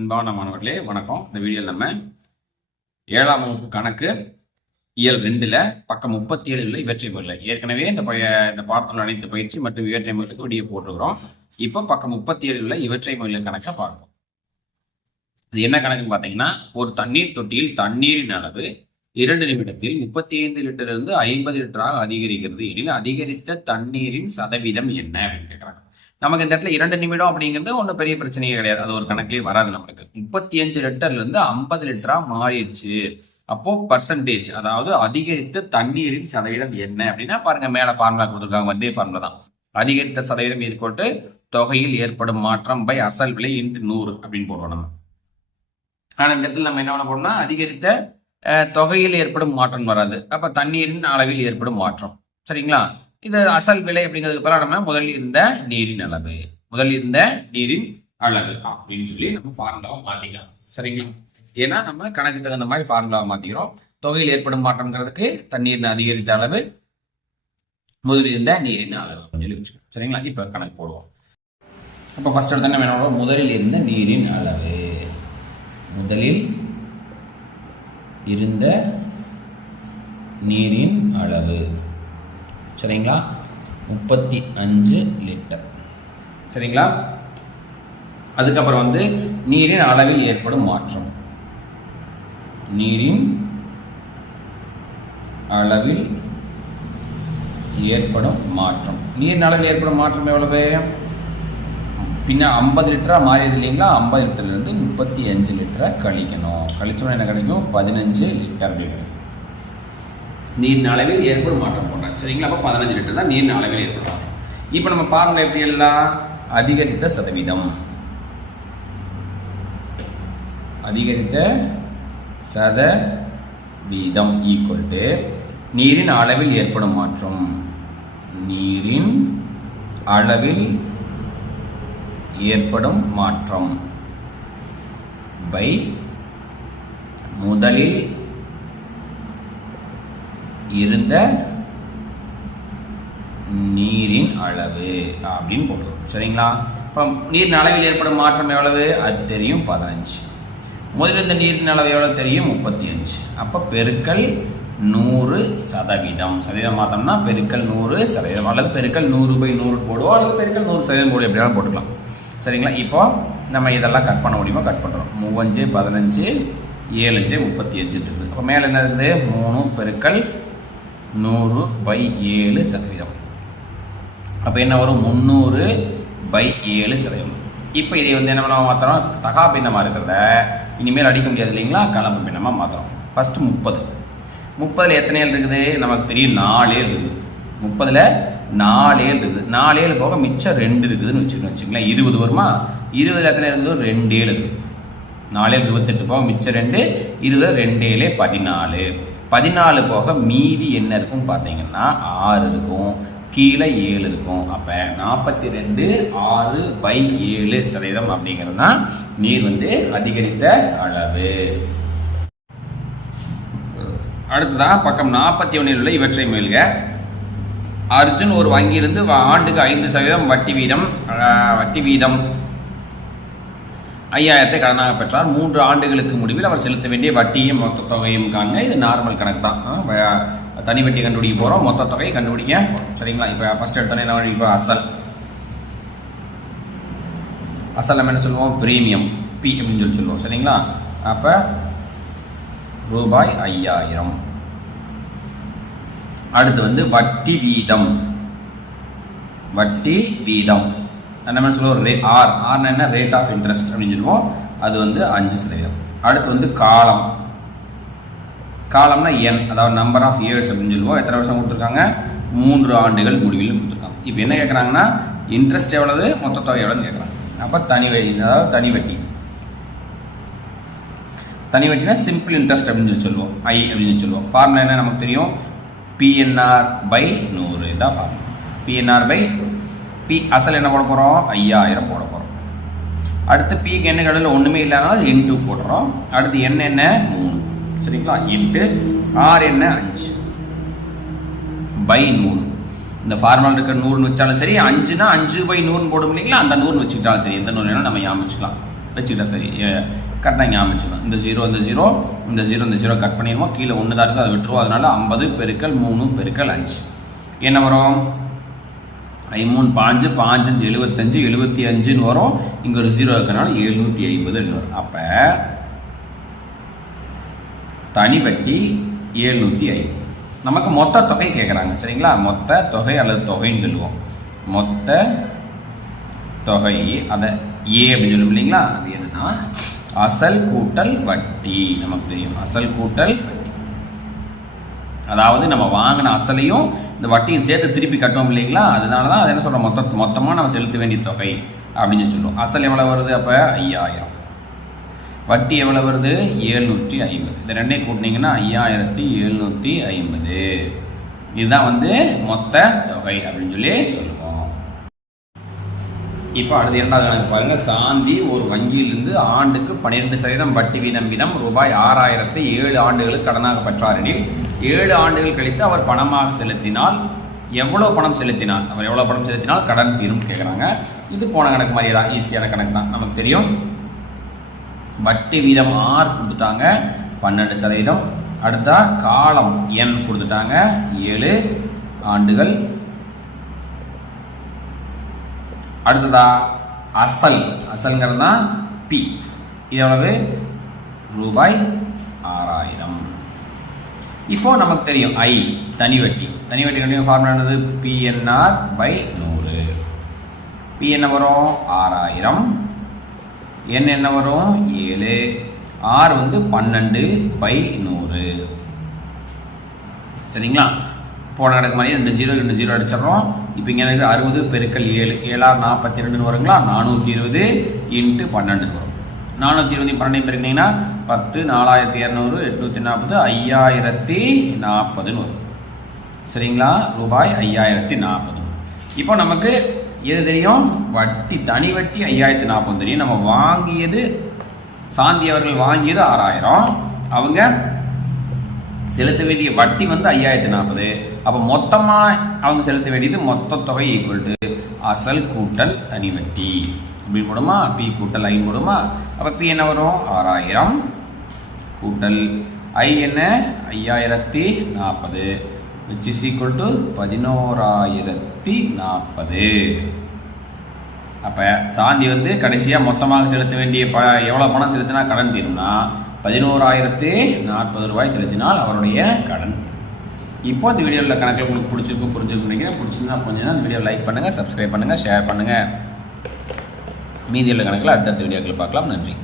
அன்பான மாணவர்களே வணக்கம். இந்த வீடியோவில் நம்ம ஏழாம் வகுப்பு கணக்கு இயல் ரெண்டுல பக்கம் முப்பத்தி ஏழு உள்ள இவற்றை முறையில் ஏற்கனவே இந்த பய இந்த பாடத்தில் அனைத்து பயிற்சி மற்றும் இவற்றை முறைகளுக்கு வீடியோ போட்டுக்கிறோம் இப்போ பக்கம் முப்பத்தி ஏழு உள்ள இவற்றை முறையில் கணக்கை பார்ப்போம். இது என்ன கணக்குன்னு பார்த்தீங்கன்னா ஒரு தண்ணீர் தொட்டியில் தண்ணீரின் அளவு இரண்டு நிமிடத்தில் முப்பத்தி ஐந்து லிட்டர் இருந்து ஐம்பது லிட்டராக அதிகரிக்கிறது. எனில் அதிகரித்த தண்ணீரின் சதவீதம் என்ன? அப்படின்னு கேட்குறாங்க. நமக்கு இந்த இடத்துல இரண்டு நிமிடம் அப்படிங்கிறது ஒன்றும் பெரிய பிரச்சனையே கிடையாது. அது ஒரு கணக்குலேயே வராது நம்மளுக்கு முப்பத்தி அஞ்சு லிட்டர்லேருந்து ஐம்பது லிட்டரா மாறிடுச்சு. அப்போ பர்சன்டேஜ் அதாவது அதிகரித்த தண்ணீரின் சதவீதம் என்ன? அப்படின்னா பாருங்க மேல ஃபார்முலா கொடுத்துருக்காங்க அதே ஃபார்முலா தான். அதிகரித்த சதவீதம் ஈர்க்கொட்டு தொகையில் ஏற்படும் மாற்றம் பை அசல் விலை இன்ட்டு நூறு அப்படின்னு போடுவோம் நம்ம. ஆனா இந்த இடத்துல நம்ம என்ன பண்ண போனோம்னா அதிகரித்த தொகையில் ஏற்படும் மாற்றம் வராது. அப்ப தண்ணீரின் அளவில் ஏற்படும் மாற்றம். சரிங்களா? இது அசல் விலை அப்படிங்கிறதுக்கு பதிலா நம்ம முதலில் இருந்த நீரின் அளவு முதலில் இருந்த நீரின் அளவு அப்படின்னு சொல்லி நம்ம ஃபார்முலாவை மாத்திக்கலாம். சரிங்களா? ஏன்னா நம்ம கணக்கு தகுந்த மாதிரி ஃபார்முலாவை மாத்திக்கிறோம். தொகையில் ஏற்படும் மாற்றம்ங்கிறதுக்கு தண்ணீரின் அதிகரித்த அளவு முதலில் இருந்த நீரின் அளவு அப்படின்னு சொல்லி வச்சுக்கோங்க. சரிங்களா? இப்போ கணக்கு போடுவோம். அப்போ ஃபர்ஸ்ட் எடுத்து நம்ம என்ன பண்ணுவோம்? முதலில் இருந்த நீரின் அளவு. முதலில் இருந்த நீரின் அளவு. சரிங்களா? முப்பத்தி அஞ்சு லிட்டர். சரிங்களா? அதுக்கப்புறம் வந்து நீரின் அளவில் ஏற்படும் மாற்றம். நீரின் அளவில் ஏற்படும் மாற்றம். நீரின் அளவில் ஏற்படும் மாற்றம் எவ்வளவு பின்ன ஐம்பது லிட்டரா மாறியது இல்லைங்களா? ஐம்பது லிட்டர்லேருந்து முப்பத்தி அஞ்சு லிட்டரை கழிக்கணும். கழிச்சோன்னா என்ன கிடைக்கும்? பதினஞ்சு லிட்டர் அப்படின்னு நீரின் அளவில் ஏற்படும் மாற்றம் போன்ற சரிங்களா? அப்போ பதினஞ்சு லிட்டர் தான் நீரின் அளவில் ஏற்படுவாங்க இப்போ நம்ம ஃபார்முலா எப்படி எல்லாம் அதிகரித்த சதவீதம். அதிகரித்த சதவீதம் ஈக்குவல் டு நீரின் அளவில் ஏற்படும் மாற்றம். நீரின் அளவில் ஏற்படும் மாற்றம். பை முதலில் இருந்த நீரின் அளவு அப்படின்னு போட்டுருவோம் சரிங்களா? இப்போ நீரின் அளவில் ஏற்படும் மாற்றம் எவ்வளவு? அது தெரியும் பதினஞ்சு. முதலில் இந்த நீரின் அளவு எவ்வளவு தெரியும்? முப்பத்தி அஞ்சு அப்போ பெருக்கல் நூறு சதவீதம். சதவீதம் மாற்றம்னா பெருக்கல் நூறு சதவீதம். அல்லது பெருக்கல் நூறு பை நூறு போடுவோம். அல்லது பெருக்கல் நூறு சதவீதம் போடுவோம். எப்படியாலும் போட்டுக்கலாம். சரிங்களா? இப்போ நம்ம இதெல்லாம் கட் பண்ண முடியுமா? கட் பண்ணுறோம் மூவஞ்சு பதினஞ்சு ஏழஞ்சு முப்பத்தி அஞ்சு இருக்குது. அப்போ மேலே என்ன இருக்குது? மூணு பெருக்கல் நூறு பை ஏழு சதவீதம். அப்போ என்ன வரும்? முந்நூறு பை ஏழு சதவீதம். இப்போ இதை வந்து என்ன பண்ண மாற்றுறோம் தகா பின்னமாக இருக்கிறத இனிமேல் அடிக்க முடியாது இல்லைங்களா? கலம்பு பின்னமாக மாற்றுறோம் ஃபஸ்ட்டு முப்பது. முப்பதில் எத்தனை ஏழு இருக்குது? நமக்கு தெரியும் நாலு ஏழு இருக்குது. முப்பதில் நாலு ஏழு இருக்குது. நாலு ஏழு போக மிச்சம் ரெண்டு இருக்குதுன்னு வச்சுக்கணும் வச்சுங்களேன் இருபது வருமா? இருபதுல எத்தனை இருக்குது? ரெண்டு ஏழு இருக்குது. நாலு ஏழு இருபத்தெட்டு போக மிச்சம் ரெண்டு. இருபது ரெண்டு ஏழு பதினாலு. பதினாலு போக மீதி என்ன இருக்கும் பார்த்தீங்கன்னா ஆறு இருக்கும். கீழே ஏழு இருக்கும். அப்போ நாற்பத்தி ரெண்டு ஆறு பை ஏழு சதவீதம் அப்படிங்கிறது தான் நீர் வந்து அதிகரித்த அளவு. அடுத்ததா பக்கம் நாற்பத்தி ஒன்றில் உள்ள இவற்றை முயல்க அர்ஜுன் ஒரு வங்கியிலிருந்து வ- ஆண்டுக்கு ஐந்து சதவீதம் வட்டி வீதம் வட்டி வீதம் ஐயாயிரத்தை கடனாக பெற்றார். மூன்று ஆண்டுகளுக்கு முடிவில் அவர் செலுத்த வேண்டிய வட்டியும் மொத்த தொகையும் காண்க. இது நார்மல் கணக்கு தான். தனி வட்டி கண்டுபிடிக்க போகிறோம் மொத்த தொகையை கண்டுபிடிக்க சரிங்களா? இப்போ ஃபர்ஸ்ட் எடுத்தோன்னே என்ன இப்போ அசல். அசல் நம்ம என்ன சொல்லுவோம்? பிரீமியம் பி அப்படின்னு சொல்லி சொல்லுவோம். சரிங்களா? அப்போ ரூபாய் ஐயாயிரம். அடுத்து வந்து வட்டி வீதம். வட்டி வீதம். நம்ம சொல்லுவோம்? ரே ஆர் ஆர்னா என்ன? ரேட் ஆஃப் இன்ட்ரெஸ்ட் அப்படின்னு சொல்லுவோம். அது வந்து அஞ்சு சதவீதம். அடுத்து வந்து காலம். காலம்னா என் அதாவது நம்பர் ஆஃப் இயர்ஸ் அப்படின்னு சொல்லுவோம். எத்தனை வருஷம் கொடுத்துருக்காங்க? மூன்று ஆண்டுகள் முடிவில் கொடுத்துருக்காங்க. இப்போ என்ன கேட்குறாங்கன்னா இன்ட்ரெஸ்ட் எவ்வளவு? மொத்த தொகை எவ்வளோன்னு கேட்குறாங்க அப்போ தனி வட்டி அதாவது தனி வட்டி. தனி வட்டினா சிம்பிள் இன்ட்ரெஸ்ட் அப்படின்னு சொல்லி சொல்லுவோம். ஐ அப்படின்னு சொல்லி சொல்லுவோம். ஃபார்முலா என்ன நமக்கு தெரியும்? பிஎன்ஆர் பை நூறு தான் ஃபார்முலா பிஎன்ஆர் பை பி அசல் என்ன போட போகிறோம் ஐயாயிரம் போட போகிறோம் அடுத்து பிக்கு என்ன கடலில் ஒன்றுமே இல்லாதனால என் டூ போடுறோம். அடுத்து என்ன என்ன? மூணு. சரிங்களா? இன்ட்டு ஆர் என்ன அஞ்சு. பை நூறு. இந்த ஃபார்மல் இருக்கிற நூறுன்னு வச்சாலும் சரி அஞ்சுனா அஞ்சு பை நூறுன்னு போடும் இல்லைங்களா? அந்த நூறுன்னு வச்சுக்கிட்டாலும் சரி எந்த நூறு வேணாலும் நம்ம ஞாபகம் வச்சுக்கிட்டா சரி கரெக்டாக ஞாபகம் வச்சுக்கணும் இந்த ஜீரோ இந்த ஜீரோ இந்த ஜீரோ இந்த ஜீரோ கட் பண்ணிடுவோம். கீழே ஒன்று தான் இருக்குது அதை விட்டுருவோம். அதனால ஐம்பது பெருக்கல் மூணு பெருக்கல் அஞ்சு. என்ன வரும்? ஐமூணு பாஞ்சு பாஞ்சஞ்சு எழுபத்தஞ்சு எழுபத்தி அஞ்சுன்னு வரும். இங்கே ஒரு ஜீரோ இருக்கிறனால எழுநூற்றி ஐம்பதுன்னு வரும். அப்போ தனி வட்டி எழுநூற்றி ஐ நமக்கு மொத்த தொகை கேட்குறாங்க சரிங்களா? மொத்த தொகை அல்லது தொகைன்னு சொல்லுவோம். மொத்த தொகை அதை ஏ அப்படின்னு சொல்லுவோம் இல்லைங்களா? அது என்னன்னா அசல் கூட்டல் வட்டி. நமக்கு தெரியும். அசல் கூட்டல் வட்டி. அதாவது நம்ம வாங்கின அசலையும் இந்த வட்டியும் சேர்த்து திருப்பி கட்டுவோம் இல்லைங்களா? அதனால தான் அது என்ன சொல்கிறோம் மொத்த மொத்தமாக நம்ம செலுத்த வேண்டிய தொகை அப்படின்னு சொல்லுவோம் அசல் எவ்வளோ வருது அப்போ? ஐயாயிரம். வட்டி எவ்வளோ வருது? ஏழ்நூற்றி ஐம்பது. இந்த ரெண்டே கூட்டினீங்கன்னா ஐயாயிரத்தி எழுநூற்றி ஐம்பது. இதுதான் வந்து மொத்த தொகை அப்படின்னு சொல்லி சொல்லுவோம். இப்போ அடுத்து இரண்டாவது கணக்கு பாருங்கள் சாந்தி ஒரு வங்கியிலிருந்து ஆண்டுக்கு பன்னிரெண்டு சதவீதம் வட்டி வீதம் வீதம் ரூபாய் ஆறாயிரத்தை ஏழு ஆண்டுகளுக்கு கடனாக பெற்றார் எனில் ஏழு ஆண்டுகள் கழித்து அவர் பணமாக செலுத்தினால் எவ்வளோ பணம் செலுத்தினால்? அவர் எவ்வளோ பணம் செலுத்தினால் கடன் தீரும் கேட்குறாங்க. இது போன கணக்கு மாதிரி தான் ஈஸியான கணக்கு தான். நமக்கு தெரியும். வட்டி வீதம் ஆறு கொடுத்துட்டாங்க பன்னெண்டு சதவீதம். அடுத்தா காலம் என் கொடுத்துட்டாங்க ஏழு ஆண்டுகள். அடுத்ததா அசல். அசல்ங்கிறது தான் பி இது எவ்வளவு? ரூபாய் ஆறாயிரம். இப்போ நமக்கு தெரியும் ஐ தனி வட்டி. தனி வட்டி கண்டிப்பாக ஃபார்முலா என்னது? பிஎன்ஆர் பை நூறு. பி என்ன வரும்? ஆறாயிரம். என் என்ன வரும்? ஏழு. ஆர் வந்து பன்னெண்டு பை நூறு. சரிங்களா? போன இடத்துக்கு மாதிரி ரெண்டு ஜீரோ ரெண்டு ஜீரோ அடிச்சிடறோம். இப்போ இங்கே எனக்கு அறுபது பெருக்கல் ஏழு. ஏழாறு நாற்பத்தி ரெண்டுன்னு வருங்களா? நானூற்றி இருபது இன்ட்டு பன்னெண்டுன்னு வரும். நானூற்றி இருபது பன்னெண்டு பெருக்கினீங்கன்னா பத்து நாலாயிரத்தி இரநூறு எட்நூற்றி நாற்பது ஐயாயிரத்தி நாற்பதுன்னு வரும். சரிங்களா? ரூபாய் ஐயாயிரத்தி நாற்பது. இப்போ நமக்கு எது தெரியும்? வட்டி தனி வட்டி ஐயாயிரத்தி நாற்பது தெரியும். நம்ம வாங்கியது சாந்தி அவர்கள் வாங்கியது ஆறாயிரம். அவங்க செலுத்த வேண்டிய வட்டி வந்து ஐயாயிரத்தி நாற்பது. அப்போ மொத்தமாக அவங்க செலுத்த வேண்டியது மொத்த தொகை ஈக்குவல் டு அசல் கூட்டல் தனி வட்டி. இப்படி போடுமா? பி கூட்டல் ஐ போடுமா? அப்போ பி என்ன வரும்? ஆறாயிரம். கூட்டல் ஐ என்ன? ஐயாயிரத்தி நாற்பது. விச் இஸ் ஈக்குவல் டு பதினோராயிரத்தி நாற்பது அப்போ சாந்தி வந்து கடைசியாக மொத்தமாக செலுத்த வேண்டிய ப எவ்வளோ பணம் செலுத்தினா கடன் தீரும்னா பதினோராயிரத்தி நாற்பது ரூபாய் செலுத்தினால் அவருடைய கடன் இப்போ இந்த வீடியோவில் கணக்கில் உங்களுக்கு பிடிச்சிருக்கும் புரிஞ்சிருக்கும் நினைக்கிறேன். பிடிச்சிருந்தா கொஞ்சம் இந்த வீடியோ லைக் பண்ணுங்கள் சப்ஸ்கிரைப் பண்ணுங்கள் ஷேர் பண்ணுங்கள் மீதியுள்ள கணக்கில் அடுத்தடுத்த வீடியோக்கள் பார்க்கலாம். நன்றி.